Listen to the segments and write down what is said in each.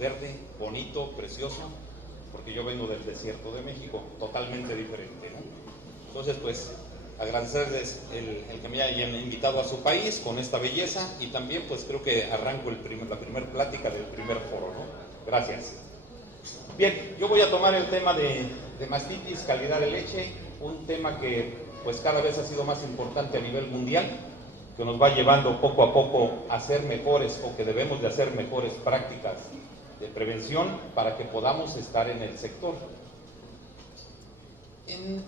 verde, bonito, precioso, porque yo vengo del desierto de México, totalmente diferente, ¿no? Entonces, pues, agradecerles el que me hayan invitado a su país con esta belleza, y también, pues, creo que arranco la primera plática del primer foro, ¿no? Gracias. Bien, yo voy a tomar el tema de mastitis, calidad de leche, un tema que, pues, cada vez ha sido más importante a nivel mundial, que nos va llevando poco a poco a ser mejores, o que debemos de hacer mejores prácticas de prevención para que podamos estar en el sector.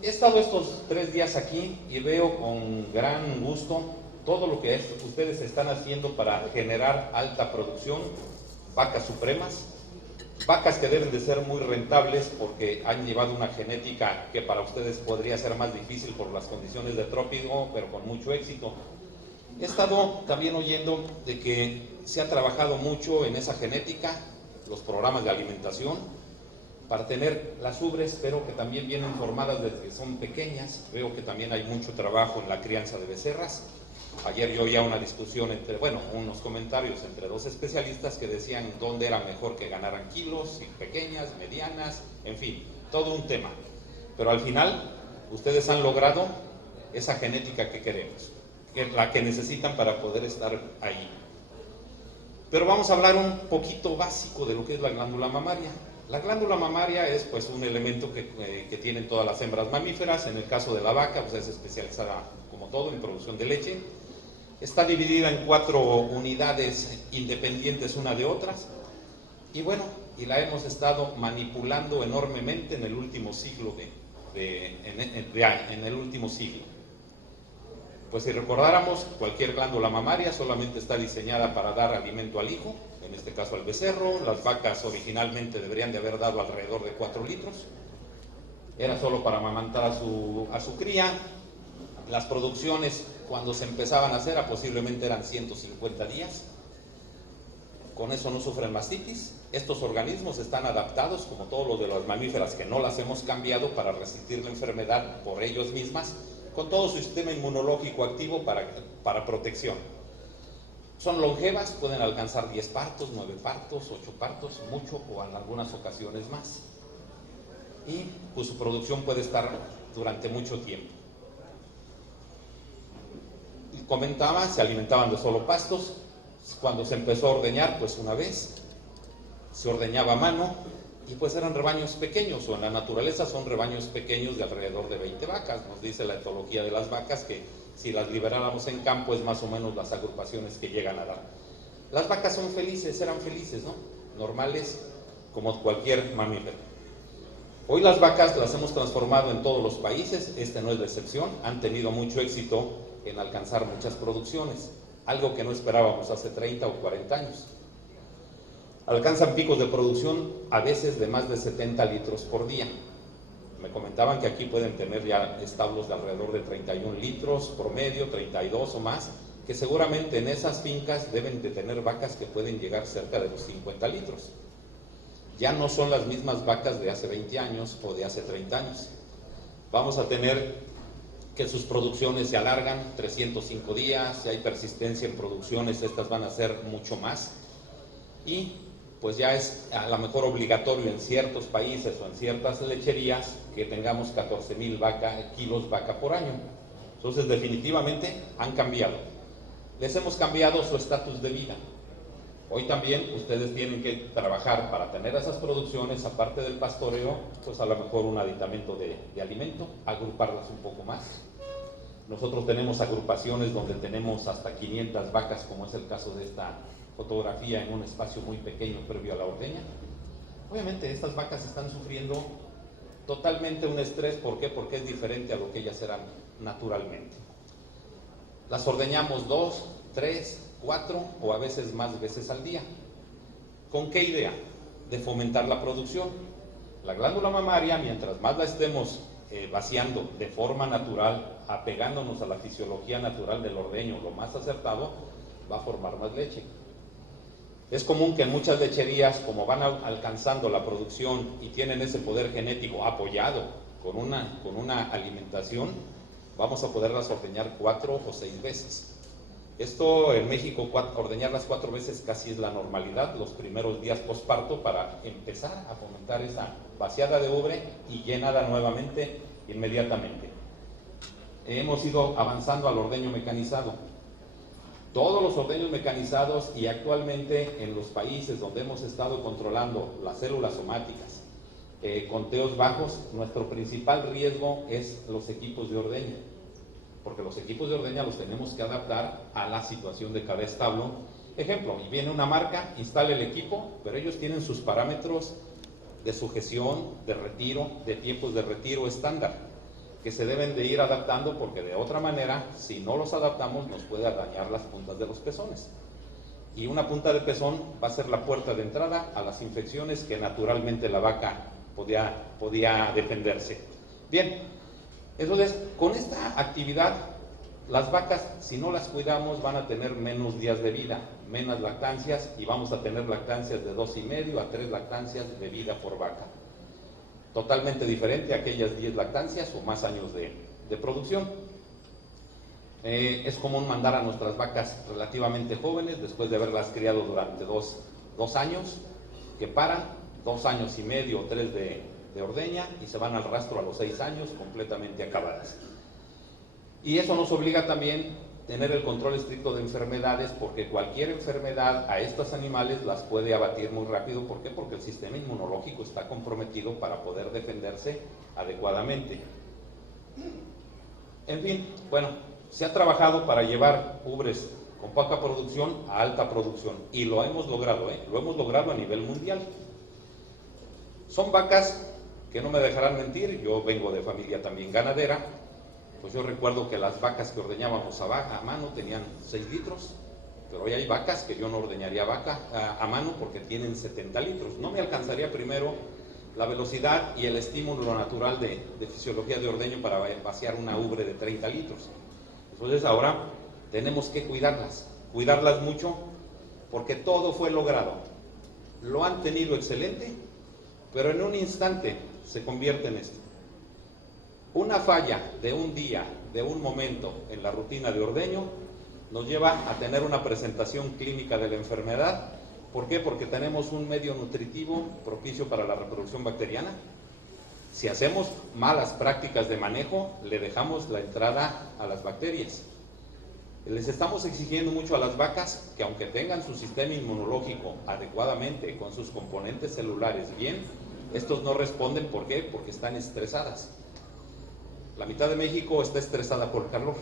He estado estos 3 días aquí y veo con gran gusto todo lo que ustedes están haciendo para generar alta producción, vacas supremas, vacas que deben de ser muy rentables porque han llevado una genética que para ustedes podría ser más difícil por las condiciones de trópico, pero con mucho éxito. He estado también oyendo de que se ha trabajado mucho en esa genética, los programas de alimentación, para tener las ubres, pero que también vienen formadas desde que son pequeñas. Veo que también hay mucho trabajo en la crianza de becerras. Ayer yo oía una discusión unos comentarios entre 2 especialistas que decían dónde era mejor que ganaran kilos, si pequeñas, medianas, en fin, todo un tema. Pero al final, ustedes han logrado esa genética que queremos, la que necesitan para poder estar ahí. Pero vamos a hablar un poquito básico de lo que es la glándula mamaria. La glándula mamaria es, pues, un elemento que tienen todas las hembras mamíferas. En el caso de la vaca, pues, es especializada, como todo, en producción de leche. Está dividida en 4 unidades independientes una de otras. Y bueno, y la hemos estado manipulando enormemente en el último siglo en el último siglo. Pues si recordáramos, cualquier glándula mamaria solamente está diseñada para dar alimento al hijo, en este caso al becerro. Las vacas originalmente deberían de haber dado alrededor de 4 litros. Era solo para amamantar a su cría. Las producciones, cuando se empezaban a hacer, posiblemente eran 150 días. Con eso no sufren mastitis. Estos organismos están adaptados, como todos los de las mamíferas, que no las hemos cambiado, para resistir la enfermedad por ellos mismas, con todo su sistema inmunológico activo para protección. Son longevas, pueden alcanzar 10 partos, 9 partos, 8 partos, mucho, o en algunas ocasiones más. Y pues su producción puede estar durante mucho tiempo. Y comentaba, se alimentaban de solo pastos. Cuando se empezó a ordeñar, pues una vez, se ordeñaba a mano, y pues eran rebaños pequeños, o en la naturaleza son rebaños pequeños de alrededor de 20 vacas. Nos dice la etología de las vacas que si las liberáramos en campo es más o menos las agrupaciones que llegan a dar. Las vacas son felices, eran felices, ¿no? Normales, como cualquier mamífero. Hoy las vacas las hemos transformado en todos los países, este no es la excepción. Han tenido mucho éxito en alcanzar muchas producciones, algo que no esperábamos hace 30 o 40 años. Alcanzan picos de producción a veces de más de 70 litros por día. Me comentaban que aquí pueden tener ya establos de alrededor de 31 litros promedio, 32 o más, que seguramente en esas fincas deben de tener vacas que pueden llegar cerca de los 50 litros. Ya no son las mismas vacas de hace 20 años o de hace 30 años. Vamos a tener que sus producciones se alargan 305 días, si hay persistencia en producciones, estas van a ser mucho más. Y pues ya es a lo mejor obligatorio en ciertos países o en ciertas lecherías que tengamos 14,000 kilos vaca por año. Entonces definitivamente han cambiado. Les hemos cambiado su estatus de vida. Hoy también ustedes tienen que trabajar para tener esas producciones, aparte del pastoreo, pues a lo mejor un aditamento de alimento, agruparlas un poco más. Nosotros tenemos agrupaciones donde tenemos hasta 500 vacas, como es el caso de esta fotografía, en un espacio muy pequeño previo a la ordeña. Obviamente estas vacas están sufriendo totalmente un estrés. ¿Por qué? Porque es diferente a lo que ellas eran naturalmente. Las ordeñamos 2, 3, 4 o a veces más veces al día. ¿Con qué idea? De fomentar la producción. La glándula mamaria, mientras más la estemos vaciando de forma natural, apegándonos a la fisiología natural del ordeño lo más acertado, va a formar más leche. Es común que en muchas lecherías, como van alcanzando la producción y tienen ese poder genético apoyado con una alimentación, vamos a poderlas ordeñar 4 o 6 veces. Esto en México, ordeñarlas 4 veces casi es la normalidad, los primeros días posparto, para empezar a fomentar esa vaciada de ubre y llenada nuevamente inmediatamente. Hemos ido avanzando al ordeño mecanizado. Todos los ordeños mecanizados, y actualmente en los países donde hemos estado controlando las células somáticas, conteos bajos, nuestro principal riesgo es los equipos de ordeño, porque los equipos de ordeña los tenemos que adaptar a la situación de cada establo. Ejemplo, y viene una marca, instala el equipo, pero ellos tienen sus parámetros de sujeción, de retiro, de tiempos de retiro estándar, que se deben de ir adaptando, porque de otra manera, si no los adaptamos, nos puede dañar las puntas de los pezones. Y una punta de pezón va a ser la puerta de entrada a las infecciones que naturalmente la vaca podía defenderse. Bien, entonces, con esta actividad, las vacas, si no las cuidamos, van a tener menos días de vida, menos lactancias, y vamos a tener lactancias de 2,5 a 3 lactancias de vida por vaca. Totalmente diferente a aquellas 10 lactancias o más años de producción. Es común mandar a nuestras vacas relativamente jóvenes, después de haberlas criado durante dos años, que paran, 2,5 años o 3 de ordeña, y se van al rastro a los 6 años completamente acabadas. Y eso nos obliga también a tener el control estricto de enfermedades, porque cualquier enfermedad a estos animales las puede abatir muy rápido. ¿Por qué? Porque el sistema inmunológico está comprometido para poder defenderse adecuadamente. En fin, bueno, se ha trabajado para llevar ubres con poca producción a alta producción, y lo hemos logrado, lo hemos logrado a nivel mundial. Son vacas que no me dejarán mentir, yo vengo de familia también ganadera, pues yo recuerdo que las vacas que ordeñábamos a mano tenían 6 litros, pero hoy hay vacas que yo no ordeñaría a mano porque tienen 70 litros. No me alcanzaría primero la velocidad y el estímulo natural de fisiología de ordeño para vaciar una ubre de 30 litros. Entonces ahora tenemos que cuidarlas mucho, porque todo fue logrado. Lo han tenido excelente, pero en un instante se convierte en esto. Una falla de un día, de un momento en la rutina de ordeño, nos lleva a tener una presentación clínica de la enfermedad. ¿Por qué? Porque tenemos un medio nutritivo propicio para la reproducción bacteriana. Si hacemos malas prácticas de manejo, le dejamos la entrada a las bacterias. Les estamos exigiendo mucho a las vacas que, aunque tengan su sistema inmunológico adecuadamente, con sus componentes celulares bien, estos no responden. ¿Por qué? Porque están estresadas. La mitad de México está estresada por el calor.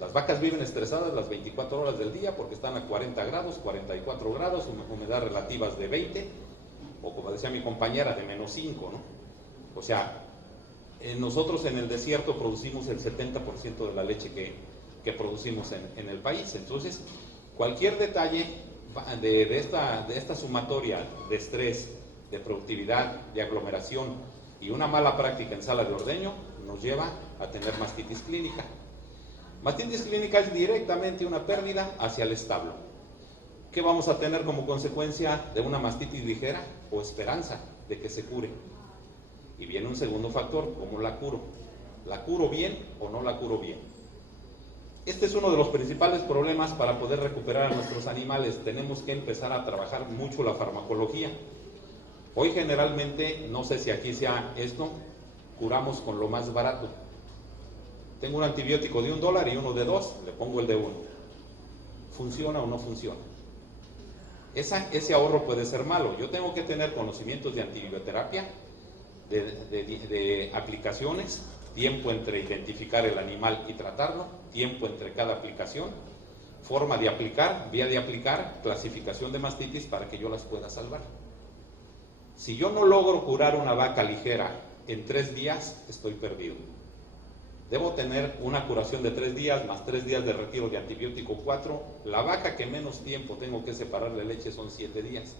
Las vacas viven estresadas las 24 horas del día porque están a 40 grados, 44 grados, humedad relativas de 20, o como decía mi compañera, de -5, ¿no? O sea, nosotros en el desierto producimos el 70% de la leche que producimos en el país. Entonces, cualquier detalle de esta sumatoria de estrés, de productividad, de aglomeración y una mala práctica en sala de ordeño nos lleva a tener mastitis clínica. Mastitis clínica es directamente una pérdida hacia el establo. ¿Qué vamos a tener como consecuencia de una mastitis ligera? O esperanza de que se cure. Y viene un segundo factor: ¿cómo la curo? ¿La curo bien o no la curo bien? Este es uno de los principales problemas para poder recuperar a nuestros animales. Tenemos que empezar a trabajar mucho la farmacología. Hoy generalmente, no sé si aquí sea esto, curamos con lo más barato. Tengo un antibiótico de $1 y uno de 2, le pongo el de 1. ¿Funciona o no funciona? Ese ahorro puede ser malo. Yo tengo que tener conocimientos de antibioterapia, de aplicaciones, tiempo entre identificar el animal y tratarlo, tiempo entre cada aplicación, forma de aplicar, vía de aplicar, clasificación de mastitis para que yo las pueda salvar. Si yo no logro curar una vaca ligera en 3 días, estoy perdido. Debo tener una curación de 3 días, más 3 días de retiro de antibiótico, 4. La vaca que menos tiempo tengo que separarle leche son 7 días.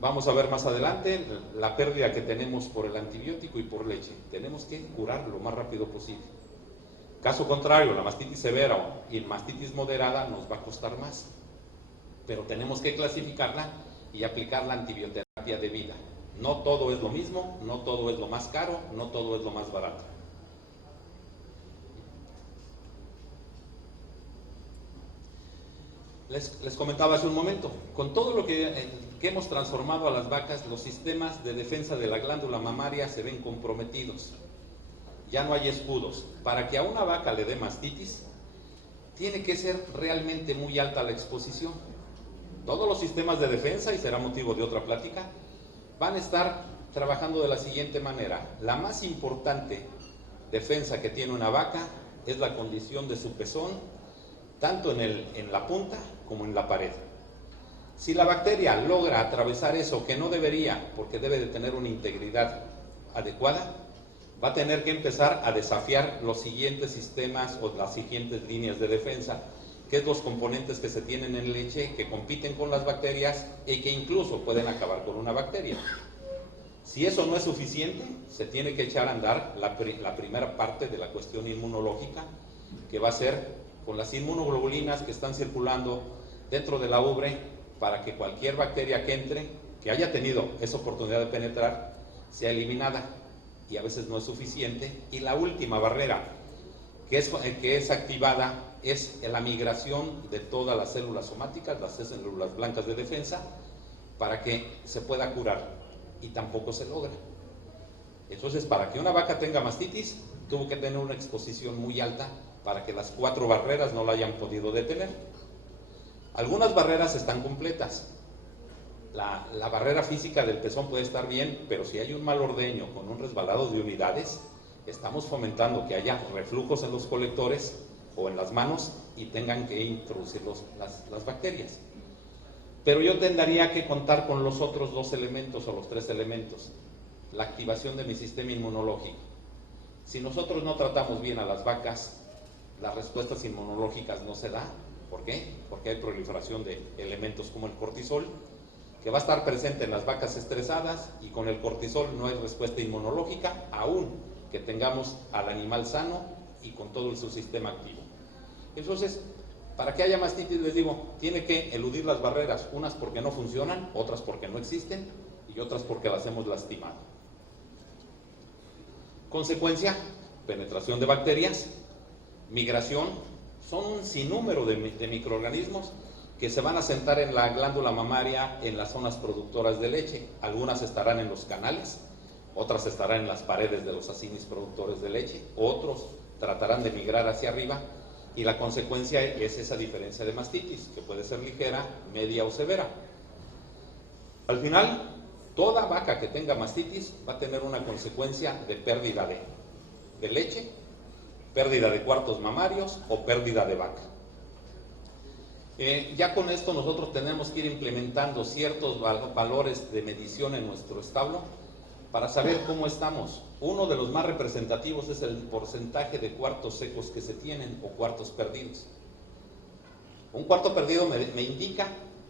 Vamos a ver más adelante la pérdida que tenemos por el antibiótico y por leche. Tenemos que curar lo más rápido posible. Caso contrario, la mastitis severa y la mastitis moderada nos va a costar más. Pero tenemos que clasificarla y aplicar la antibioterapia debida. No todo es lo mismo, no todo es lo más caro, no todo es lo más barato. Les comentaba hace un momento, con todo lo que hemos transformado a las vacas, los sistemas de defensa de la glándula mamaria se ven comprometidos. Ya no hay escudos. Para que a una vaca le dé mastitis, tiene que ser realmente muy alta la exposición. Todos los sistemas de defensa, y será motivo de otra plática, van a estar trabajando de la siguiente manera. La más importante defensa que tiene una vaca es la condición de su pezón, tanto en la punta como en la pared. Si la bacteria logra atravesar eso, que no debería, porque debe de tener una integridad adecuada, va a tener que empezar a desafiar los siguientes sistemas o las siguientes líneas de defensa, que es los componentes que se tienen en leche, que compiten con las bacterias y que incluso pueden acabar con una bacteria. Si eso no es suficiente, se tiene que echar a andar la primera parte de la cuestión inmunológica, que va a ser con las inmunoglobulinas que están circulando dentro de la ubre, para que cualquier bacteria que entre, que haya tenido esa oportunidad de penetrar, sea eliminada. Y a veces no es suficiente. Y la última barrera que es activada es la migración de todas las células somáticas, las células blancas de defensa, para que se pueda curar, y tampoco se logra. Entonces, para que una vaca tenga mastitis, tuvo que tener una exposición muy alta para que las 4 barreras no la hayan podido detener. Algunas barreras están completas. La barrera física del pezón puede estar bien, pero si hay un mal ordeño con un resbalado de unidades, estamos fomentando que haya reflujos en los colectores o en las manos y tengan que introducir las bacterias. Pero yo tendría que contar con los otros 2 elementos o los 3 elementos. La activación de mi sistema inmunológico. Si nosotros no tratamos bien a las vacas, las respuestas inmunológicas no se dan. ¿Por qué? Porque hay proliferación de elementos como el cortisol, que va a estar presente en las vacas estresadas, y con el cortisol no hay respuesta inmunológica, aún que tengamos al animal sano y con todo su sistema activo. Entonces, para que haya mastitis, les digo, tiene que eludir las barreras, unas porque no funcionan, otras porque no existen y otras porque las hemos lastimado. Consecuencia, penetración de bacterias, migración, son un sinnúmero de microorganismos que se van a sentar en la glándula mamaria, en las zonas productoras de leche. Algunas estarán en los canales, otras estarán en las paredes de los acinis productores de leche, otros tratarán de migrar hacia arriba, y la consecuencia es esa diferencia de mastitis, que puede ser ligera, media o severa. Al final, toda vaca que tenga mastitis va a tener una consecuencia de pérdida de leche, pérdida de cuartos mamarios o pérdida de vaca. Ya con esto nosotros tenemos que ir implementando ciertos valores de medición en nuestro establo para saber cómo estamos. Uno de los más representativos es el porcentaje de cuartos secos que se tienen o cuartos perdidos. Un cuarto perdido me indica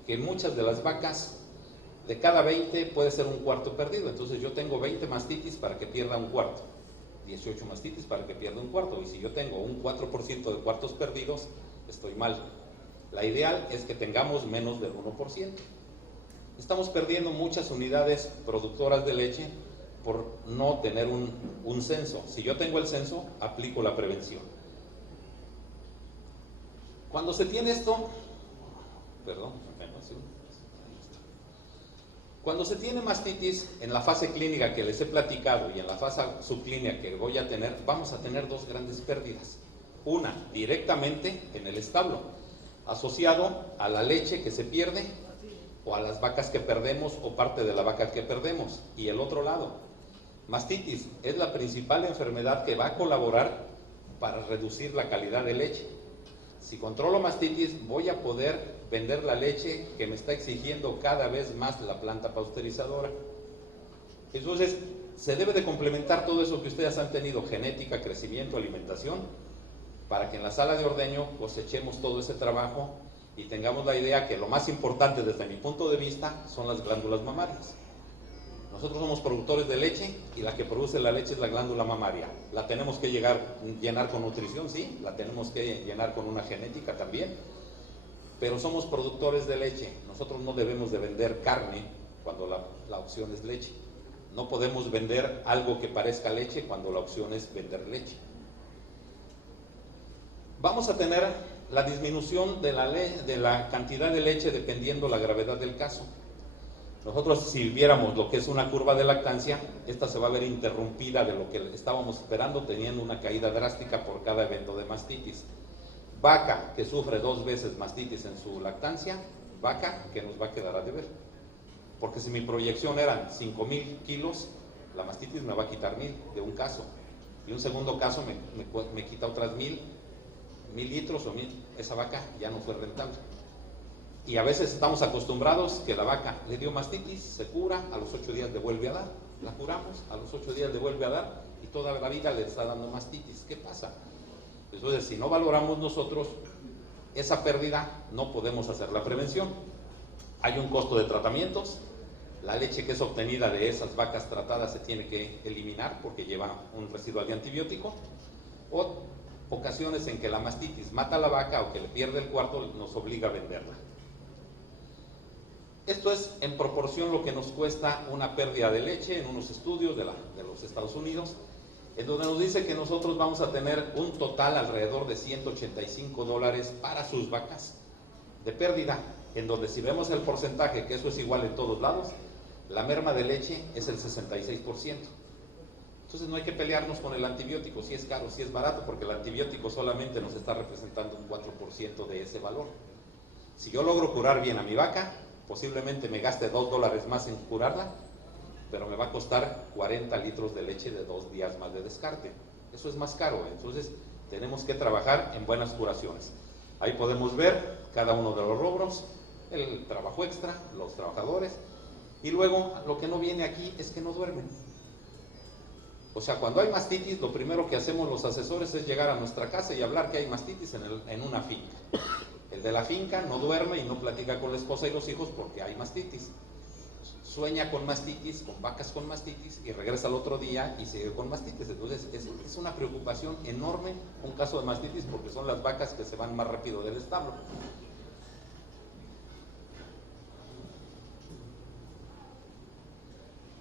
que muchas de las vacas, de cada 20 puede ser un cuarto perdido. Entonces yo tengo 20 mastitis para que pierda un cuarto, 18 mastitis para que pierda un cuarto, y si yo tengo un 4% de cuartos perdidos, estoy mal. La ideal es que tengamos menos del 1%. Estamos perdiendo muchas unidades productoras de leche por no tener un censo. Si yo tengo el censo, aplico la prevención. Cuando se tiene esto, cuando se tiene mastitis, en la fase clínica que les he platicado y en la fase subclínica que voy a tener, vamos a tener 2 grandes pérdidas. Una, directamente en el establo, asociado a la leche que se pierde o a las vacas que perdemos o parte de la vaca que perdemos. Y el otro lado, mastitis es la principal enfermedad que va a colaborar para reducir la calidad de leche. Si controlo mastitis, voy a poder vender la leche que me está exigiendo cada vez más la planta pasteurizadora. Entonces, se debe de complementar todo eso que ustedes han tenido, genética, crecimiento, alimentación, para que en la sala de ordeño cosechemos todo ese trabajo y tengamos la idea que lo más importante desde mi punto de vista son las glándulas mamarias. Nosotros somos productores de leche y la que produce la leche es la glándula mamaria. La tenemos que llenar con nutrición, sí, la tenemos que llenar con una genética también, pero somos productores de leche. Nosotros no debemos de vender carne cuando la opción es leche. No podemos vender algo que parezca leche cuando la opción es vender leche. Vamos a tener la disminución de la cantidad de leche dependiendo la gravedad del caso. Nosotros, si viéramos lo que es una curva de lactancia, esta se va a ver interrumpida de lo que estábamos esperando, teniendo una caída drástica por cada evento de mastitis. Vaca que sufre 2 veces mastitis en su lactancia, vaca que nos va a quedar a deber. Porque si mi proyección eran 5,000 kilos, la mastitis me va a quitar 1,000 de un caso. Y un segundo caso me quita otras 1,000 litros o 1,000. Esa vaca ya no fue rentable. Y a veces estamos acostumbrados que la vaca le dio mastitis, se cura, a los 8 días le vuelve a dar, la curamos, a los 8 días le vuelve a dar y toda la vida le está dando mastitis. ¿Qué pasa? Entonces, si no valoramos nosotros esa pérdida, no podemos hacer la prevención. Hay un costo de tratamientos, la leche que es obtenida de esas vacas tratadas se tiene que eliminar porque lleva un residual de antibiótico, o ocasiones en que la mastitis mata a la vaca o que le pierde el cuarto nos obliga a venderla. Esto es en proporción lo que nos cuesta una pérdida de leche en unos estudios de los Estados Unidos, en donde nos dice que nosotros vamos a tener un total alrededor de $185 para sus vacas de pérdida, en donde si vemos el porcentaje, que eso es igual en todos lados, la merma de leche es el 66%. Entonces no hay que pelearnos con el antibiótico, si es caro, si es barato, porque el antibiótico solamente nos está representando un 4% de ese valor. Si yo logro curar bien a mi vaca, posiblemente me gaste $2 más en curarla, pero me va a costar 40 litros de leche de 2 días más de descarte. Eso es más caro, entonces tenemos que trabajar en buenas curaciones. Ahí podemos ver cada uno de los rubros, el trabajo extra, los trabajadores, y luego lo que no viene aquí es que no duermen. O sea, cuando hay mastitis, lo primero que hacemos los asesores es llegar a nuestra casa y hablar que hay mastitis en una finca. El de la finca no duerme y no platica con la esposa y los hijos porque hay mastitis. Sueña con mastitis, con vacas con mastitis, y regresa al otro día y sigue con mastitis. Entonces es una preocupación enorme un caso de mastitis porque son las vacas que se van más rápido del establo.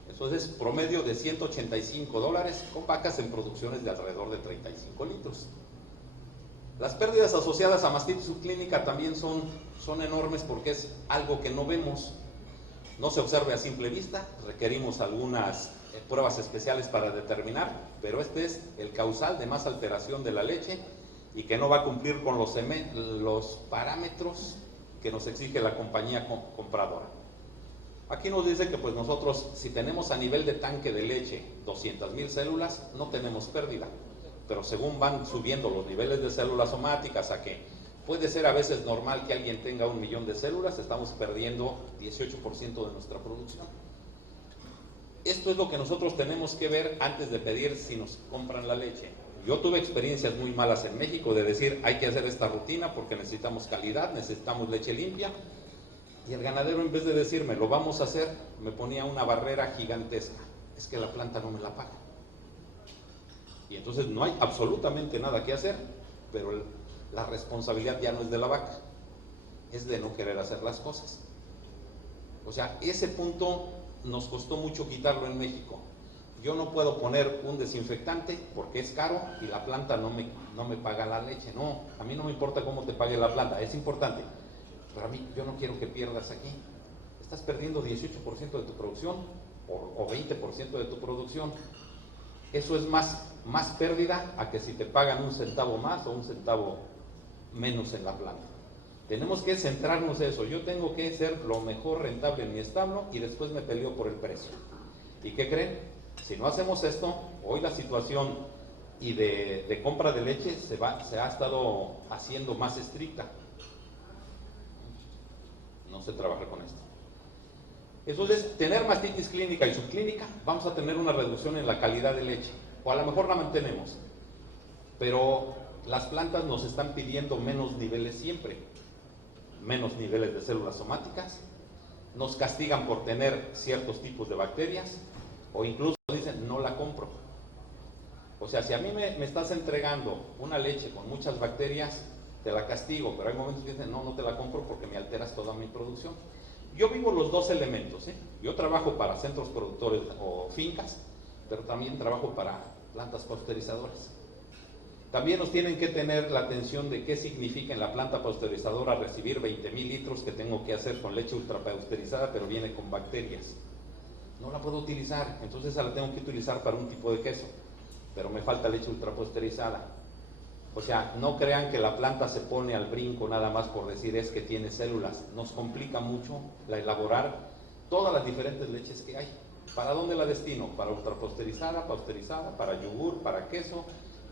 Entonces, promedio de $185 con vacas en producciones de alrededor de 35 litros. Las pérdidas asociadas a mastitis subclínica también son enormes porque es algo que no vemos, no se observa a simple vista, requerimos algunas pruebas especiales para determinar, pero este es el causal de más alteración de la leche y que no va a cumplir con los parámetros que nos exige la compañía compradora. Aquí nos dice que pues nosotros, si tenemos a nivel de tanque de leche 200,000 células, no tenemos pérdida, pero según van subiendo los niveles de células somáticas, a que puede ser a veces normal que alguien tenga 1,000,000 de células, estamos perdiendo 18% de nuestra producción. Esto es lo que nosotros tenemos que ver antes de pedir si nos compran la leche. Yo tuve experiencias muy malas en México de decir hay que hacer esta rutina porque necesitamos calidad, necesitamos leche limpia, y el ganadero, en vez de decirme lo vamos a hacer, me ponía una barrera gigantesca: es que la planta no me la paga. Y entonces no hay absolutamente nada que hacer, pero la responsabilidad ya no es de la vaca, es de no querer hacer las cosas. O sea, ese punto nos costó mucho quitarlo en México. Yo no puedo poner un desinfectante porque es caro y la planta no me paga la leche. No, a mí no me importa cómo te pague la planta, es importante, pero a mí yo no quiero que pierdas aquí. Estás perdiendo 18% de tu producción o 20% de tu producción. Eso es más pérdida a que si te pagan un centavo más o un centavo menos en la planta. Tenemos que centrarnos en eso. Yo tengo que ser lo mejor rentable en mi establo y después me peleo por el precio. ¿Y qué creen? Si no hacemos esto, hoy la situación y de compra de leche se ha estado haciendo más estricta. No se trabaja con esto. Entonces, tener mastitis clínica y subclínica, vamos a tener una reducción en la calidad de leche, o a lo mejor la mantenemos, pero las plantas nos están pidiendo menos niveles siempre, menos niveles de células somáticas, nos castigan por tener ciertos tipos de bacterias, o incluso dicen no la compro. O sea, si a mí me estás entregando una leche con muchas bacterias, te la castigo, pero hay momentos que dicen no te la compro porque me alteras toda mi producción. Yo vivo los dos elementos, ¿eh? Yo trabajo para centros productores o fincas, pero también trabajo para plantas pasteurizadoras. También nos tienen que tener la atención de qué significa en la planta pasteurizadora recibir 20,000 litros que tengo que hacer con leche ultrapasteurizada, pero viene con bacterias. No la puedo utilizar, entonces la tengo que utilizar para un tipo de queso, pero me falta leche ultrapasteurizada. O sea, no crean que la planta se pone al brinco nada más por decir es que tiene células. Nos complica mucho la elaborar todas las diferentes leches que hay. ¿Para dónde la destino? Para ultrapasteurizada, pasteurizada, para yogur, para queso,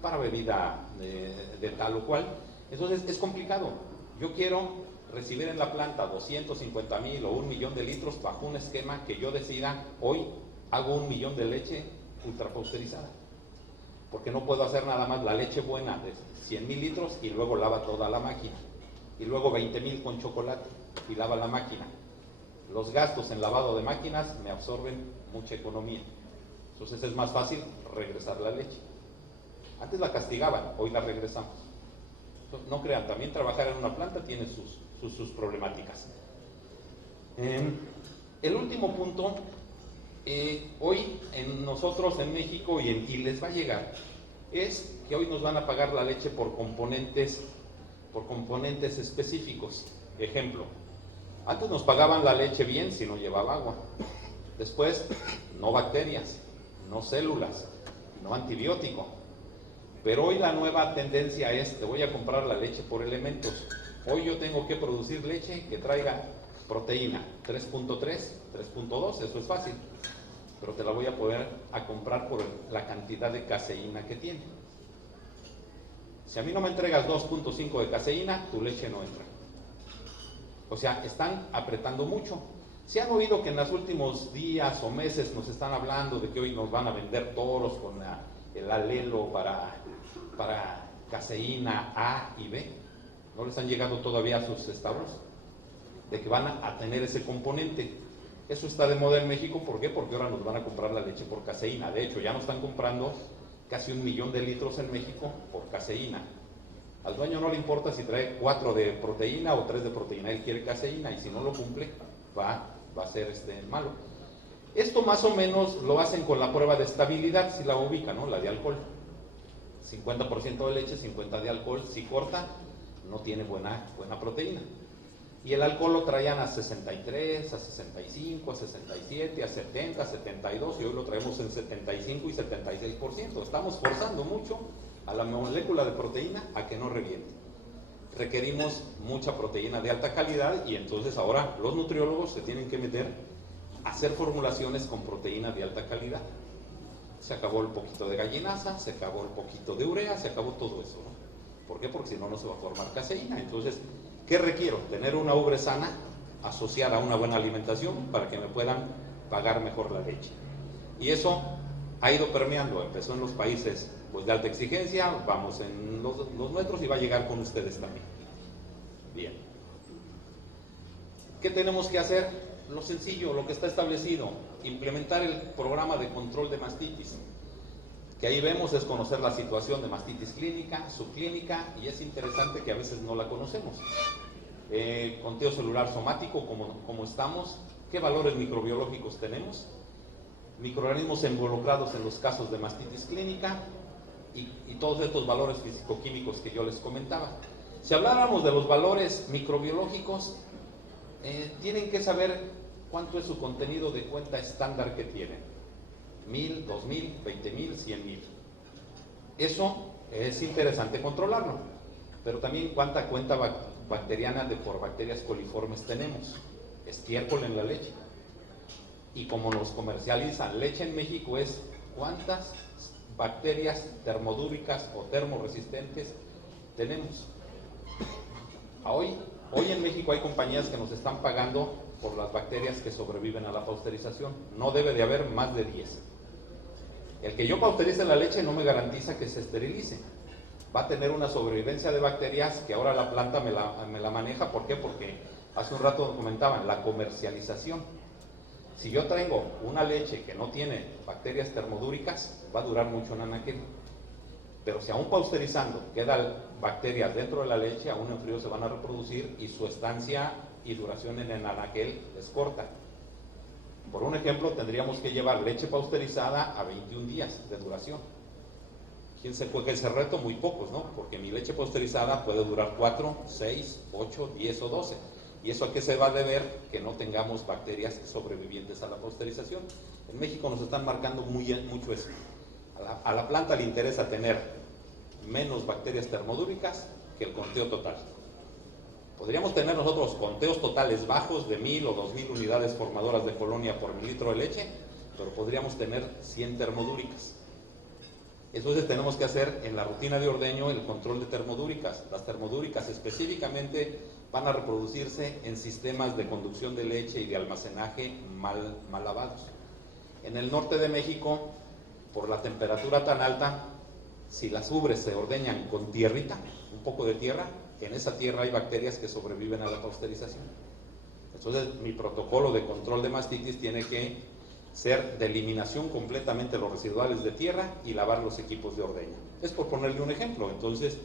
para bebida de tal o cual. Entonces es complicado. Yo quiero recibir en la planta 250,000 o 1,000,000 de litros bajo un esquema que yo decida, hoy hago 1,000,000 de leche ultrapasteurizada. Porque no puedo hacer nada más la leche buena de 100,000 litros y luego lava toda la máquina. Y luego 20,000 con chocolate y lava la máquina. Los gastos en lavado de máquinas me absorben mucha economía. Entonces es más fácil regresar la leche. Antes la castigaban, hoy la regresamos. Entonces, no crean, también trabajar en una planta tiene sus problemáticas. El último punto, hoy nosotros en México y les va a llegar, es que hoy nos van a pagar la leche por componentes específicos. Ejemplo, antes nos pagaban la leche bien si no llevaba agua. Después, no bacterias, no células, no antibiótico. Pero hoy la nueva tendencia es, te voy a comprar la leche por elementos. Hoy yo tengo que producir leche que traiga proteína 3.3, 3.2, eso es fácil. Pero te la voy a poder comprar por la cantidad de caseína que tiene. Si a mí no me entregas 2.5 de caseína, tu leche no entra. O sea, están apretando mucho. ¿Se han oído que en los últimos días o meses nos están hablando de que hoy nos van a vender toros con el alelo para caseína A y B? ¿No les han llegado todavía a sus establos? De que van a tener ese componente. Eso está de moda en México, ¿por qué? Porque ahora nos van a comprar la leche por caseína. De hecho, ya nos están comprando casi 1,000,000 de litros en México por caseína. Al dueño no le importa si trae 4 de proteína o 3 de proteína, él quiere caseína y si no lo cumple, va a ser malo. Esto más o menos lo hacen con la prueba de estabilidad, si la ubican, ¿no? La de alcohol. 50% de leche, 50% de alcohol. Si corta, no tiene buena proteína. Y el alcohol lo traían a 63, a 65, a 67, a 70, a 72 y hoy lo traemos en 75 y 76%. Estamos forzando mucho a la molécula de proteína a que no reviente. Requerimos mucha proteína de alta calidad y entonces ahora los nutriólogos se tienen que meter a hacer formulaciones con proteína de alta calidad. Se acabó el poquito de gallinaza, se acabó el poquito de urea, se acabó todo eso, ¿no? ¿Por qué? Porque si no, no se va a formar caseína. Entonces, ¿qué requiero? Tener una ubre sana asociada a una buena alimentación para que me puedan pagar mejor la leche. Y eso ha ido permeando, empezó en los países pues, de alta exigencia, vamos en los nuestros y va a llegar con ustedes también. Bien. ¿Qué tenemos que hacer? Lo sencillo, lo que está establecido, implementar el programa de control de mastitis. Que ahí vemos es conocer la situación de mastitis clínica, subclínica, y es interesante que a veces no la conocemos. Conteo celular somático, cómo estamos, qué valores microbiológicos tenemos, microorganismos involucrados en los casos de mastitis clínica y todos estos valores físico-químicos que yo les comentaba. Si habláramos de los valores microbiológicos, tienen que saber cuánto es su contenido de cuenta estándar que tienen. 1,000, 2,000, 20,000, 100,000. Eso es interesante controlarlo, pero también cuánta cuenta bacteriana por bacterias coliformes tenemos, estiércol en la leche. Y como nos comercializan leche en México es cuántas bacterias termodúricas o termoresistentes tenemos. Hoy en México hay compañías que nos están pagando por las bacterias que sobreviven a la pasteurización. No debe de haber más de 10. El que yo pasteurice la leche no me garantiza que se esterilice. Va a tener una sobrevivencia de bacterias que ahora la planta me la maneja. ¿Por qué? Porque hace un rato comentaban la comercialización. Si yo traigo una leche que no tiene bacterias termodúricas, va a durar mucho en anaquel. Pero si aún pasteurizando quedan bacterias dentro de la leche, aún en frío se van a reproducir y su estancia y duración en el anaquel es corta. Por un ejemplo, tendríamos que llevar leche pasteurizada a 21 días de duración. ¿Quién se juega ese reto? Muy pocos, ¿no? Porque mi leche pasteurizada puede durar 4, 6, 8, 10 o 12. ¿Y eso a qué se va a deber? Que no tengamos bacterias sobrevivientes a la pasteurización. En México nos están marcando mucho eso. A la planta le interesa tener menos bacterias termodúricas que el conteo total. Podríamos tener nosotros conteos totales bajos de 1000 o 2000 unidades formadoras de colonia por mililitro de leche, pero podríamos tener 100 termodúricas. Entonces tenemos que hacer en la rutina de ordeño el control de termodúricas. Las termodúricas específicamente van a reproducirse en sistemas de conducción de leche y de almacenaje mal lavados. En el norte de México, por la temperatura tan alta, si las ubres se ordeñan con tierrita, un poco de tierra, en esa tierra hay bacterias que sobreviven a la pasteurización. Entonces mi protocolo de control de mastitis tiene que ser de eliminación completamente de los residuales de tierra y lavar los equipos de ordeña. Es por ponerle un ejemplo. Entonces,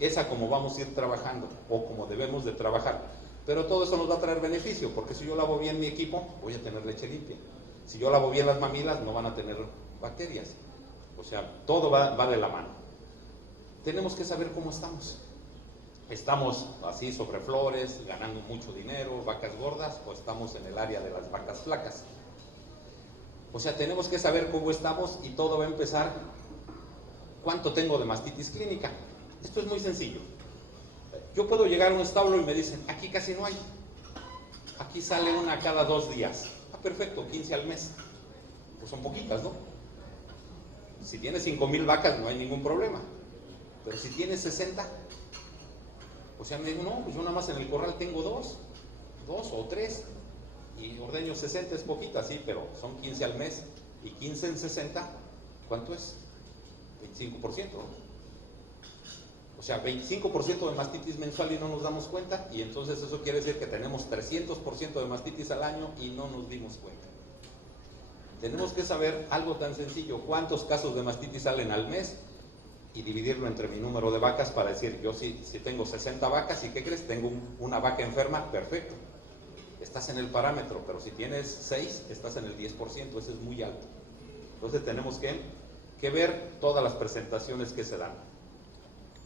esa como vamos a ir trabajando o como debemos de trabajar. Pero todo eso nos va a traer beneficio, porque si yo lavo bien mi equipo, voy a tener leche limpia. Si yo lavo bien las mamilas, no van a tener bacterias. O sea, todo va de la mano. Tenemos que saber cómo estamos. ¿Estamos así sobre flores, ganando mucho dinero, vacas gordas, o estamos en el área de las vacas flacas? O sea, tenemos que saber cómo estamos y todo va a empezar. ¿Cuánto tengo de mastitis clínica? Esto es muy sencillo. Yo puedo llegar a un establo y me dicen, aquí casi no hay. Aquí sale una cada 2 días. Ah, perfecto, 15 al mes. Pues son poquitas, ¿no? Si tienes 5000 vacas no hay ningún problema. Pero si tienes 60, o sea, me digo, no, pues yo nada más en el corral tengo 2 o 3. Y ordeño 60 es poquita, sí, pero son 15 al mes. Y 15 en 60, ¿cuánto es? 25%, ¿no? O sea, 25% de mastitis mensual y no nos damos cuenta. Y entonces eso quiere decir que tenemos 300% de mastitis al año y no nos dimos cuenta. Tenemos que saber algo tan sencillo: cuántos casos de mastitis salen al mes y dividirlo entre mi número de vacas para decir, yo si tengo 60 vacas, ¿y qué crees? Tengo una vaca enferma, perfecto. Estás en el parámetro, pero si tienes 6, estás en el 10%, eso es muy alto. Entonces tenemos que ver todas las presentaciones que se dan.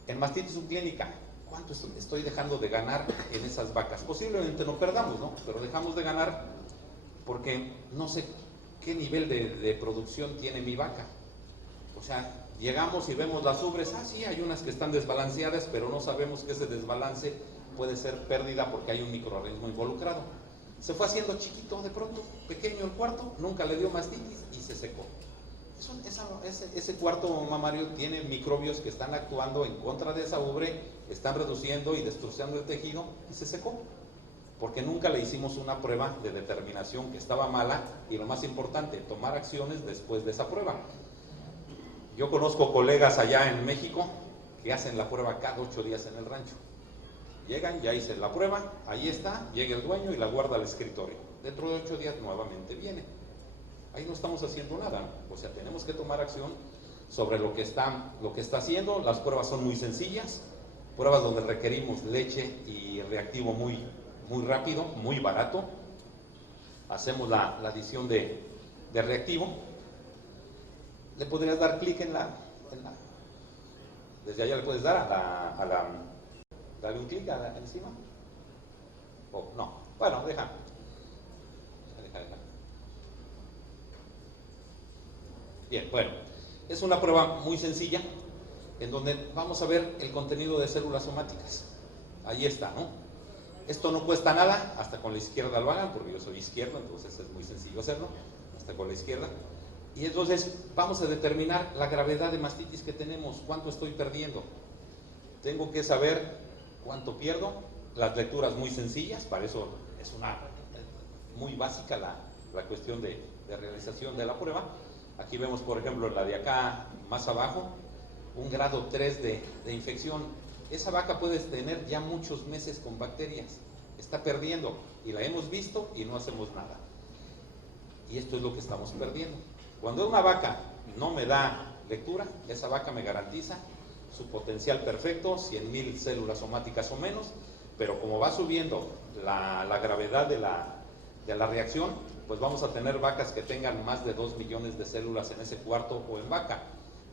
En mastitis subclínica, ¿cuánto estoy dejando de ganar en esas vacas? Posiblemente no perdamos, ¿no? Pero dejamos de ganar porque no sé qué nivel de producción tiene mi vaca. O sea, llegamos y vemos las ubres, sí, hay unas que están desbalanceadas, pero no sabemos que ese desbalance puede ser pérdida porque hay un microorganismo involucrado. Se fue haciendo chiquito de pronto, pequeño el cuarto, nunca le dio mastitis y se secó. Ese cuarto mamario tiene microbios que están actuando en contra de esa ubre, están reduciendo y destrozando el tejido y se secó. Porque nunca le hicimos una prueba de determinación que estaba mala y lo más importante, tomar acciones después de esa prueba. Yo conozco colegas allá en México que hacen la prueba cada 8 días en el rancho. Llegan, ya hice la prueba, ahí está, llega el dueño y la guarda al escritorio. Dentro de 8 días nuevamente viene. Ahí no estamos haciendo nada, ¿no? O sea, tenemos que tomar acción sobre lo que está haciendo. Las pruebas son muy sencillas, pruebas donde requerimos leche y reactivo muy rápido, muy barato. Hacemos la adición de reactivo. Le podrías dar clic desde allá le puedes dar dale un clic encima. Oh, no, bueno, deja. Bien, bueno, es una prueba muy sencilla en donde vamos a ver el contenido de células somáticas. Ahí está, ¿no? Esto no cuesta nada, hasta con la izquierda lo hagan, porque yo soy izquierdo, entonces es muy sencillo hacerlo, hasta con la izquierda. Y entonces vamos a determinar la gravedad de mastitis que tenemos, cuánto estoy perdiendo. Tengo que saber cuánto pierdo. Las lecturas muy sencillas, para eso es muy básica la cuestión de realización de la prueba. Aquí vemos, por ejemplo, la de acá más abajo, un grado 3 de infección. Esa vaca puede tener ya muchos meses con bacterias, está perdiendo y la hemos visto y no hacemos nada. Y esto es lo que estamos perdiendo. Cuando una vaca no me da lectura, esa vaca me garantiza su potencial perfecto, 100,000 células somáticas o menos, pero como va subiendo la gravedad de la reacción, pues vamos a tener vacas que tengan más de 2 millones de células en ese cuarto o en vaca.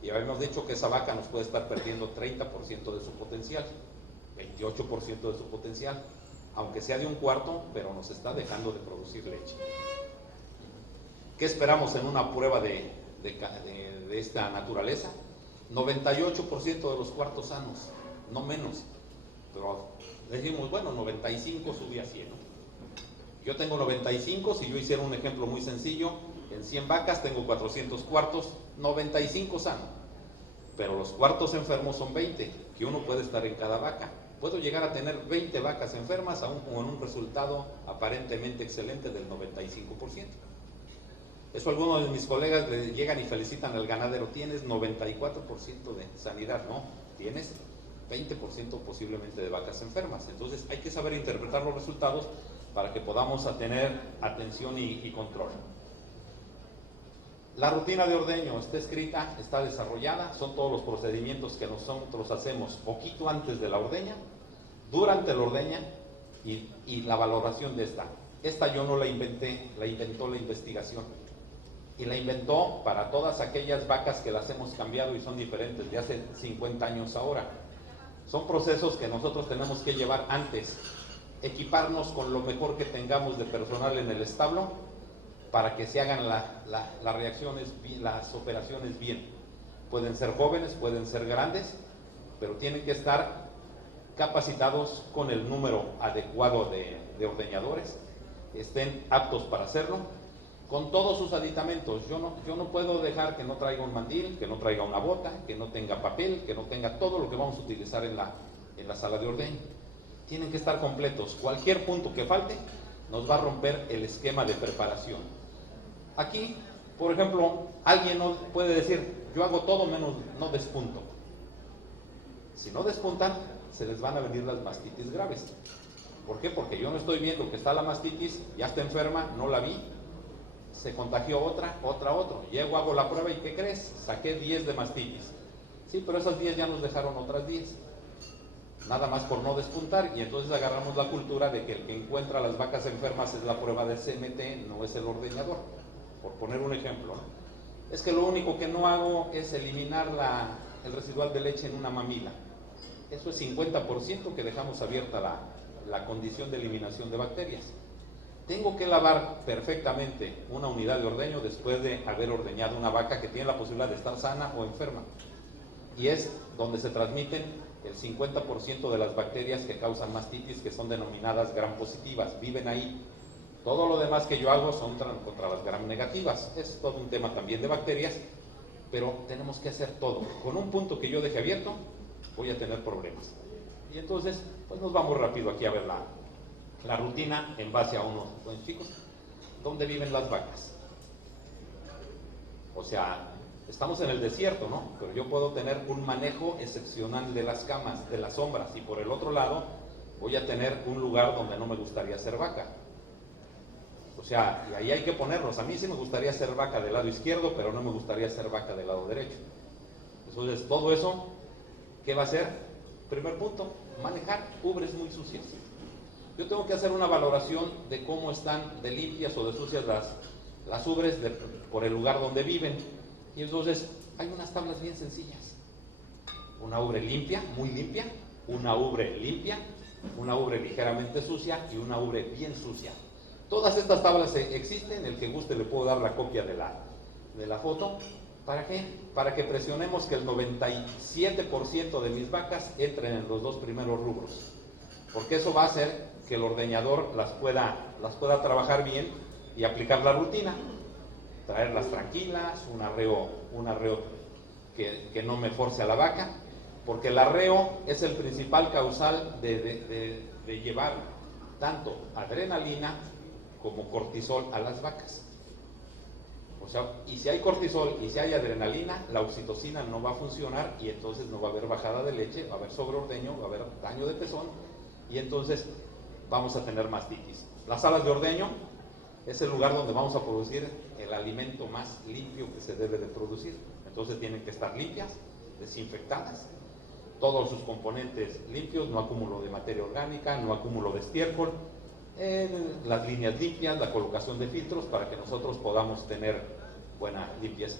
Y habíamos dicho que esa vaca nos puede estar perdiendo 30% de su potencial, 28% de su potencial, aunque sea de un cuarto, pero nos está dejando de producir leche. ¿Qué esperamos en una prueba de esta naturaleza? 98% de los cuartos sanos, no menos. Pero decimos, bueno, 95 subí a 100, ¿no? Yo tengo 95, si yo hiciera un ejemplo muy sencillo, en 100 vacas tengo 400 cuartos, 95 sano. Pero los cuartos enfermos son 20, que uno puede estar en cada vaca. Puedo llegar a tener 20 vacas enfermas aún con un resultado aparentemente excelente del 95%. Eso algunos de mis colegas le llegan y felicitan al ganadero, tienes 94% de sanidad, no, tienes 20% posiblemente de vacas enfermas. Entonces hay que saber interpretar los resultados para que podamos tener atención y control. La rutina de ordeño está escrita, está desarrollada, son todos los procedimientos que nosotros hacemos poquito antes de la ordeña, durante la ordeña y la valoración de esta. Esta yo no la inventé, la inventó la investigación. Y la inventó para todas aquellas vacas que las hemos cambiado y son diferentes de hace 50 años ahora. Son procesos que nosotros tenemos que llevar antes, equiparnos con lo mejor que tengamos de personal en el establo para que se hagan las reacciones, las operaciones bien. Pueden ser jóvenes, pueden ser grandes, pero tienen que estar capacitados con el número adecuado de ordeñadores, estén aptos para hacerlo, con todos sus aditamentos. Yo no puedo dejar que no traiga un mandil, que no traiga una bota, que no tenga papel, que no tenga todo lo que vamos a utilizar en la sala de ordeño. Tienen que estar completos. Cualquier punto que falte nos va a romper el esquema de preparación. Aquí, por ejemplo, alguien no puede decir, yo hago todo menos no despunto. Si no despuntan, se les van a venir las mastitis graves. ¿Por qué? Porque yo no estoy viendo que está la mastitis, ya está enferma, no la vi, se contagió otro. Llego, hago la prueba y ¿qué crees? Saqué 10 de mastitis. Sí, pero esas 10 ya nos dejaron otras 10. Nada más por no despuntar, y entonces agarramos la cultura de que el que encuentra las vacas enfermas es la prueba de CMT, no es el ordeñador, por poner un ejemplo, ¿no? Es que lo único que no hago es eliminar el residual de leche en una mamila. Eso es 50% que dejamos abierta la condición de eliminación de bacterias. Tengo que lavar perfectamente una unidad de ordeño después de haber ordeñado una vaca que tiene la posibilidad de estar sana o enferma. Y es donde se transmiten el 50% de las bacterias que causan mastitis, que son denominadas gram positivas, viven ahí. Todo lo demás que yo hago son contra las gram negativas. Es todo un tema también de bacterias, pero tenemos que hacer todo. Con un punto que yo deje abierto, voy a tener problemas. Y entonces, pues nos vamos rápido aquí a ver la rutina en base a unos chicos. ¿Dónde viven las vacas? O sea, estamos en el desierto, ¿no? Pero yo puedo tener un manejo excepcional de las camas, de las sombras, y por el otro lado voy a tener un lugar donde no me gustaría ser vaca. O sea, y ahí hay que ponerlos. A mí sí me gustaría ser vaca del lado izquierdo, pero no me gustaría ser vaca del lado derecho. Entonces, todo eso, ¿qué va a hacer? Primer punto, manejar ubres muy sucias. Yo tengo que hacer una valoración de cómo están de limpias o de sucias las ubres por el lugar donde viven. Y entonces hay unas tablas bien sencillas. Una ubre limpia, muy limpia, una ubre limpia, una ubre ligeramente sucia y una ubre bien sucia. Todas estas tablas existen, el que guste le puedo dar la copia de la foto. ¿Para qué? Para que presionemos que el 97% de mis vacas entren en los dos primeros rubros. Porque eso va a hacer que el ordeñador las pueda trabajar bien y aplicar la rutina. Traerlas tranquilas, un arreo que no me force a la vaca, porque el arreo es el principal causal de llevar tanto adrenalina como cortisol a las vacas. O sea, y si hay cortisol y si hay adrenalina, la oxitocina no va a funcionar y entonces no va a haber bajada de leche, va a haber sobreordeño, va a haber daño de pezón y entonces vamos a tener mastitis. Las salas de ordeño es el lugar donde vamos a producir el alimento más limpio que se debe de producir. Entonces tienen que estar limpias, desinfectadas, todos sus componentes limpios, no acúmulo de materia orgánica, no acúmulo de estiércol, las líneas limpias, la colocación de filtros para que nosotros podamos tener buena limpieza.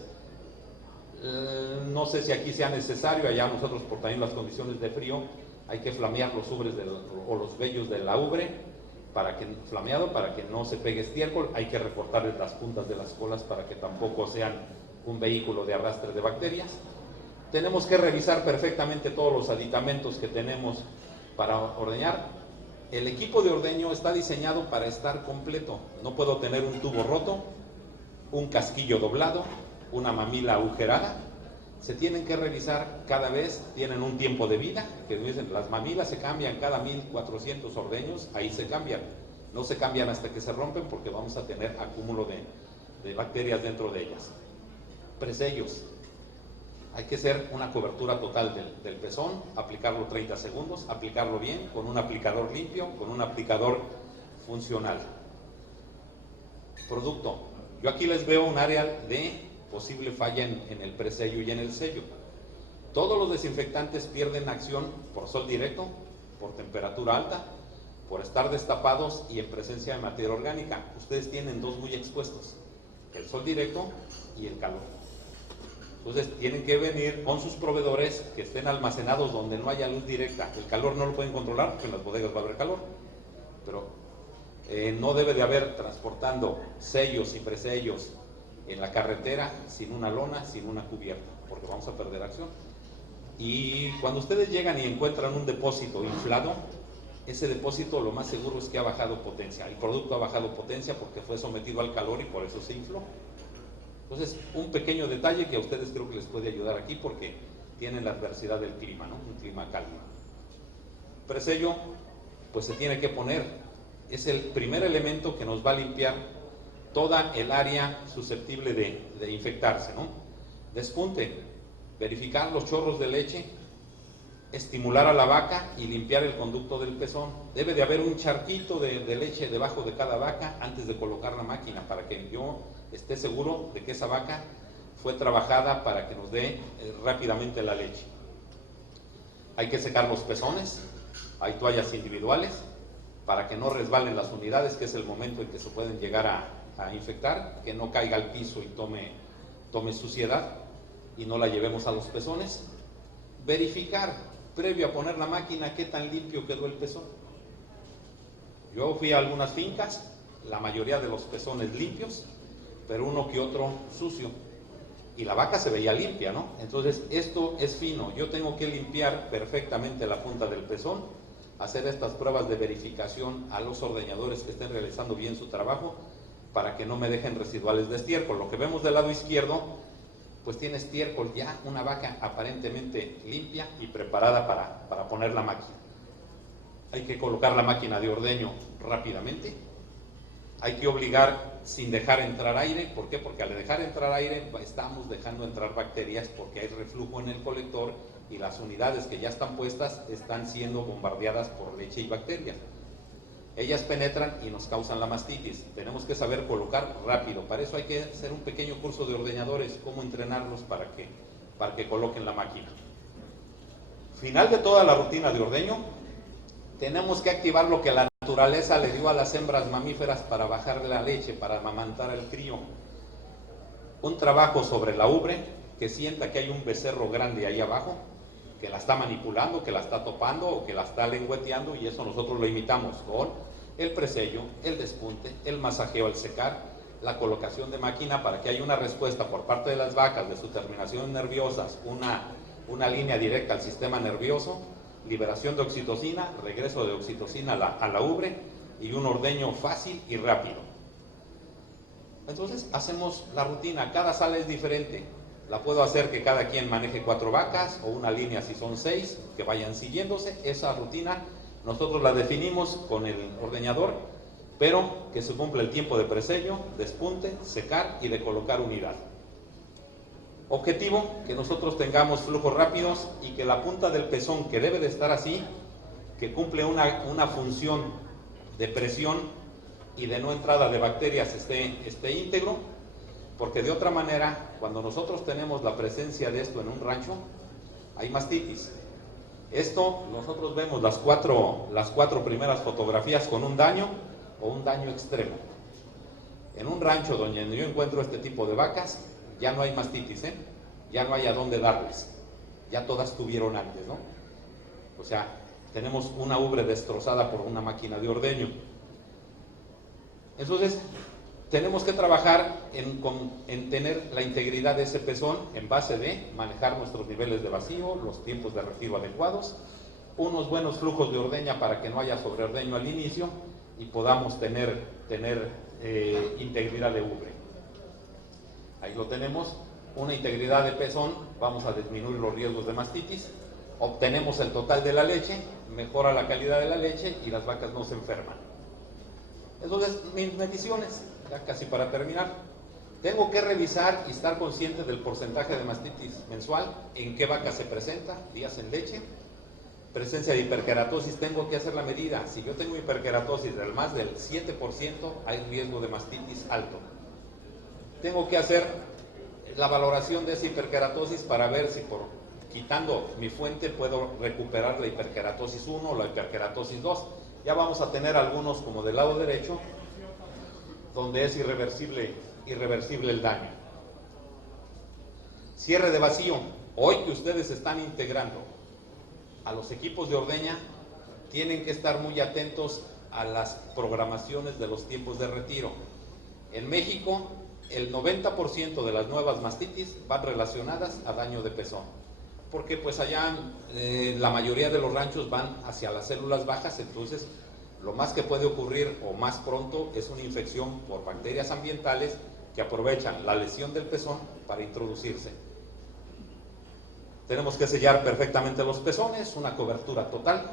No sé si aquí sea necesario, allá nosotros por también las condiciones de frío hay que flamear los ubres o los vellos de la ubre flameado para que no se pegue estiércol. Hay que recortarles las puntas de las colas para que tampoco sean un vehículo de arrastre de bacterias. Tenemos que revisar perfectamente todos los aditamentos que tenemos para ordeñar. El equipo de ordeño está diseñado para estar completo. No puedo tener un tubo roto, un casquillo doblado, una mamila agujerada. Se tienen que revisar cada vez, tienen un tiempo de vida, que dicen, las mamilas se cambian cada 1400 ordeños, ahí se cambian. No se cambian hasta que se rompen porque vamos a tener acúmulo de bacterias dentro de ellas. Presellos. Hay que hacer una cobertura total del pezón, aplicarlo 30 segundos, aplicarlo bien, con un aplicador limpio, con un aplicador funcional. Producto. Yo aquí les veo un área de posible falla en el presello y en el sello. Todos los desinfectantes pierden acción por sol directo, por temperatura alta, por estar destapados y en presencia de materia orgánica. Ustedes tienen dos muy expuestos, el sol directo y el calor. Entonces tienen que venir con sus proveedores que estén almacenados donde no haya luz directa. El calor no lo pueden controlar porque en las bodegas va a haber calor, pero no debe de haber transportando sellos y presellos en la carretera sin una lona, sin una cubierta, porque vamos a perder acción. Y cuando ustedes llegan y encuentran un depósito inflado, ese depósito lo más seguro es que ha bajado potencia. El producto ha bajado potencia porque fue sometido al calor y por eso se infló. Entonces, un pequeño detalle que a ustedes creo que les puede ayudar aquí porque tienen la adversidad del clima, ¿no? Un clima cálido. Presello, pues se tiene que poner. Es el primer elemento que nos va a limpiar toda el área susceptible de infectarse, ¿no? Despunte, verificar los chorros de leche, estimular a la vaca y limpiar el conducto del pezón. Debe de haber un charquito de leche debajo de cada vaca antes de colocar la máquina para que yo esté seguro de que esa vaca fue trabajada para que nos dé rápidamente la leche. Hay que secar los pezones, hay toallas individuales para que no resbalen las unidades, que es el momento en que se pueden llegar a infectar, que no caiga al piso y tome suciedad y no la llevemos a los pezones. Verificar, previo a poner la máquina, qué tan limpio quedó el pezón. Yo fui a algunas fincas, la mayoría de los pezones limpios, pero uno que otro sucio, y la vaca se veía limpia, ¿no? Entonces esto es fino. Yo tengo que limpiar perfectamente la punta del pezón, hacer estas pruebas de verificación a los ordeñadores que estén realizando bien su trabajo, para que no me dejen residuales de estiércol. Lo que vemos del lado izquierdo, pues tiene estiércol ya, una vaca aparentemente limpia y preparada para poner la máquina. Hay que colocar la máquina de ordeño rápidamente. Hay que obligar sin dejar entrar aire. ¿Por qué? Porque al dejar entrar aire estamos dejando entrar bacterias porque hay reflujo en el colector y las unidades que ya están puestas están siendo bombardeadas por leche y bacterias. Ellas penetran y nos causan la mastitis. Tenemos que saber colocar rápido. Para eso hay que hacer un pequeño curso de ordeñadores, cómo entrenarlos para que coloquen la máquina. Final de toda la rutina de ordeño, tenemos que activar lo que la naturaleza le dio a las hembras mamíferas para bajar la leche, para amamantar al crío. Un trabajo sobre la ubre, que sienta que hay un becerro grande ahí abajo, que la está manipulando, que la está topando o que la está lengüeteando, y eso nosotros lo imitamos con el presello, el despunte, el masajeo al secar, la colocación de máquina para que haya una respuesta por parte de las vacas de sus terminaciones nerviosas, una línea directa al sistema nervioso, liberación de oxitocina, regreso de oxitocina a la ubre y un ordeño fácil y rápido. Entonces hacemos la rutina, cada sala es diferente. La puedo hacer que cada quien maneje 4 vacas o una línea si son 6, que vayan siguiéndose. Esa rutina nosotros la definimos con el ordeñador, pero que se cumple el tiempo de presello, despunte, secar y de colocar unidad. Objetivo, que nosotros tengamos flujos rápidos y que la punta del pezón, que debe de estar así, que cumple una función de presión y de no entrada de bacterias, esté íntegro, porque de otra manera, cuando nosotros tenemos la presencia de esto en un rancho, hay mastitis. Esto, nosotros vemos las cuatro primeras fotografías con un daño o un daño extremo. En un rancho donde yo encuentro este tipo de vacas, ya no hay mastitis, ya no hay a dónde darles, ya todas tuvieron antes, ¿no? O sea, tenemos una ubre destrozada por una máquina de ordeño. Entonces, tenemos que trabajar en tener la integridad de ese pezón en base de manejar nuestros niveles de vacío, los tiempos de retiro adecuados, unos buenos flujos de ordeña para que no haya sobreordeño al inicio y podamos tener integridad de ubre. Ahí lo tenemos, una integridad de pezón, vamos a disminuir los riesgos de mastitis, obtenemos el total de la leche, mejora la calidad de la leche y las vacas no se enferman. Entonces, mis mediciones, ya casi para terminar, tengo que revisar y estar consciente del porcentaje de mastitis mensual, en qué vaca se presenta, días en leche, presencia de hiperkeratosis, tengo que hacer la medida. Si yo tengo hiperkeratosis del más del 7%, hay riesgo de mastitis alto. Tengo que hacer la valoración de esa hiperkeratosis para ver si quitando mi fuente puedo recuperar la hiperkeratosis 1 o la hiperkeratosis 2. Ya vamos a tener algunos como del lado derecho, donde es irreversible el daño. Cierre de vacío. Hoy que ustedes están integrando a los equipos de ordeña, tienen que estar muy atentos a las programaciones de los tiempos de retiro. En México, el 90% de las nuevas mastitis van relacionadas a daño de pezón, porque pues allá la mayoría de los ranchos van hacia las células bajas, entonces lo más que puede ocurrir o más pronto es una infección por bacterias ambientales que aprovechan la lesión del pezón para introducirse. Tenemos que sellar perfectamente los pezones, una cobertura total,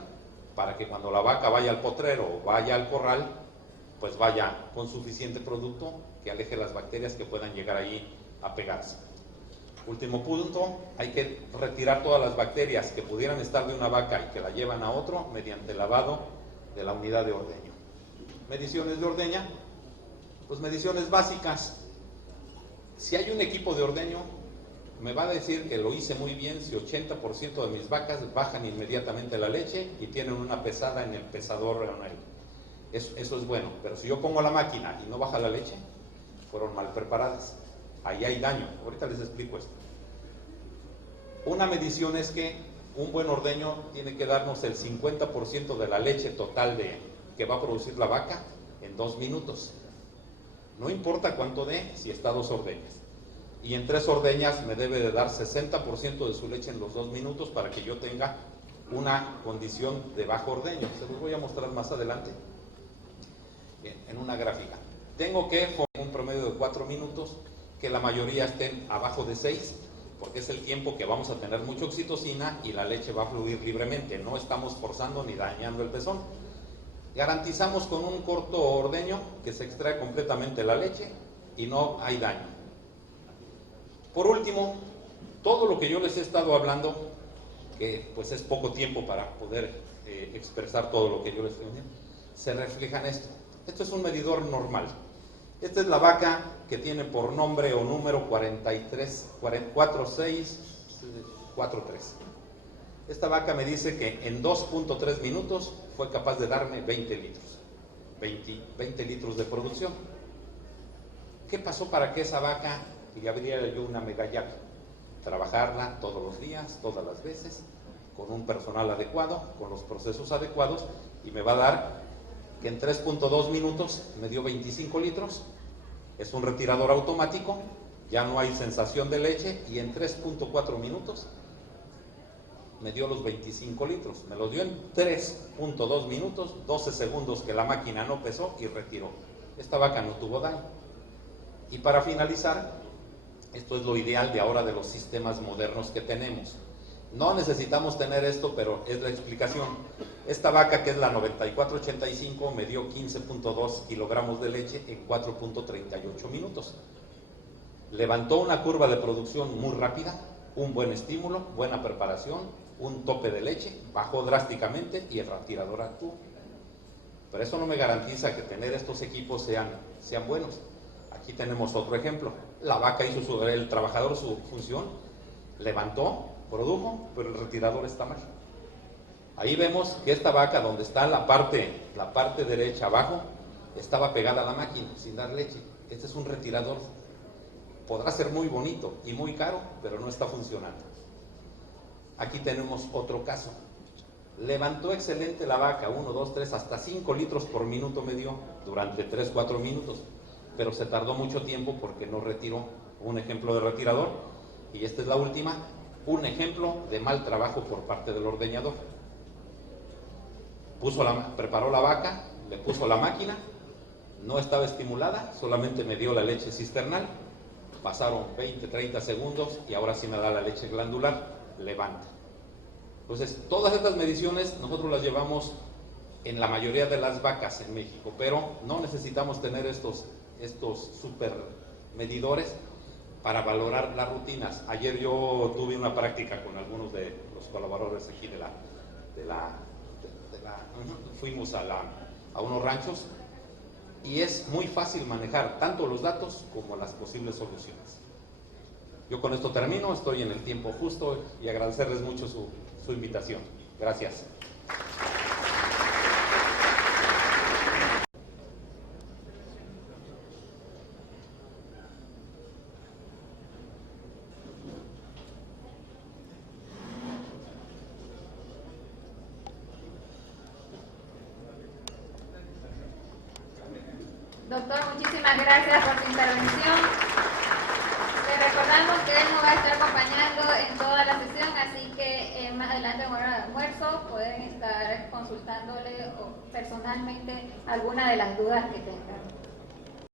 para que cuando la vaca vaya al potrero o vaya al corral, pues vaya con suficiente producto que aleje las bacterias que puedan llegar allí a pegarse. Último punto, hay que retirar todas las bacterias que pudieran estar de una vaca y que la llevan a otro mediante lavado de la unidad de ordeño. Mediciones de ordeña, pues mediciones básicas. Si hay un equipo de ordeño, me va a decir que lo hice muy bien si 80% de mis vacas bajan inmediatamente la leche y tienen una pesada en el pesador real. Eso es bueno, pero si yo pongo la máquina y no baja la leche, fueron mal preparadas. Ahí hay daño. Ahorita les explico esto. Una medición es que un buen ordeño tiene que darnos el 50% de la leche total que va a producir la vaca en 2 minutos. No importa cuánto dé, si está 2 ordeñas. Y en 3 ordeñas me debe de dar 60% de su leche en los 2 minutos para que yo tenga una condición de bajo ordeño. Se los voy a mostrar más adelante. Bien, en una gráfica. Tengo que formar un promedio de 4 minutos, que la mayoría estén abajo de 6, porque es el tiempo que vamos a tener mucha oxitocina y la leche va a fluir libremente. No estamos forzando ni dañando el pezón. Garantizamos con un corto ordeño que se extrae completamente la leche y no hay daño. Por último, todo lo que yo les he estado hablando, que pues es poco tiempo para poder expresar todo lo que yo les estoy diciendo, se refleja en esto. Esto es un medidor normal. Esta es la vaca que tiene por nombre o número 4643. Esta vaca me dice que en 2.3 minutos fue capaz de darme 20 litros. 20 litros de producción. ¿Qué pasó para que esa vaca le abriera yo una megayaca? Trabajarla todos los días, todas las veces, con un personal adecuado, con los procesos adecuados, y me va a dar que en 3.2 minutos me dio 25 litros, es un retirador automático, ya no hay sensación de leche, y en 3.4 minutos me dio los 25 litros, me los dio en 3.2 minutos, 12 segundos que la máquina no pesó y retiró. Esta vaca no tuvo daño. Y para finalizar, esto es lo ideal de ahora de los sistemas modernos que tenemos. No necesitamos tener esto, pero es la explicación. Esta vaca, que es la 9485, me dio 15.2 kilogramos de leche en 4.38 minutos. Levantó una curva de producción muy rápida, un buen estímulo, buena preparación, un tope de leche, bajó drásticamente y el retirador actuó. Pero eso no me garantiza que tener estos equipos sean buenos. Aquí tenemos otro ejemplo. La vaca hizo el trabajador su función, levantó, produjo, pero el retirador está mal. Ahí vemos que esta vaca, donde está la parte derecha abajo, estaba pegada a la máquina sin dar leche. Este es un retirador Podrá ser muy bonito y muy caro, pero no está funcionando. Aquí tenemos otro caso. Levantó excelente la vaca, 1, 2, 3, hasta 5 litros por minuto me dio durante 3, 4 minutos, pero se tardó mucho tiempo porque no retiró. Un ejemplo de retirador, y esta es la última, un ejemplo de mal trabajo por parte del ordeñador. Preparó la vaca, le puso la máquina, no estaba estimulada, solamente me dio la leche cisternal, pasaron 20, 30 segundos y ahora sí me da la leche glandular, levanta. Entonces, todas estas mediciones nosotros las llevamos en la mayoría de las vacas en México, pero no necesitamos tener estos super medidores para valorar las rutinas. Ayer yo tuve una práctica con algunos de los colaboradores aquí fuimos a unos ranchos, y es muy fácil manejar tanto los datos como las posibles soluciones. Yo con esto termino, estoy en el tiempo justo y agradecerles mucho su invitación. Gracias. Doctor, muchísimas gracias por su intervención. Le recordamos que él nos va a estar acompañando en toda la sesión, así que más adelante en hora de almuerzo pueden estar consultándole personalmente alguna de las dudas que tengan.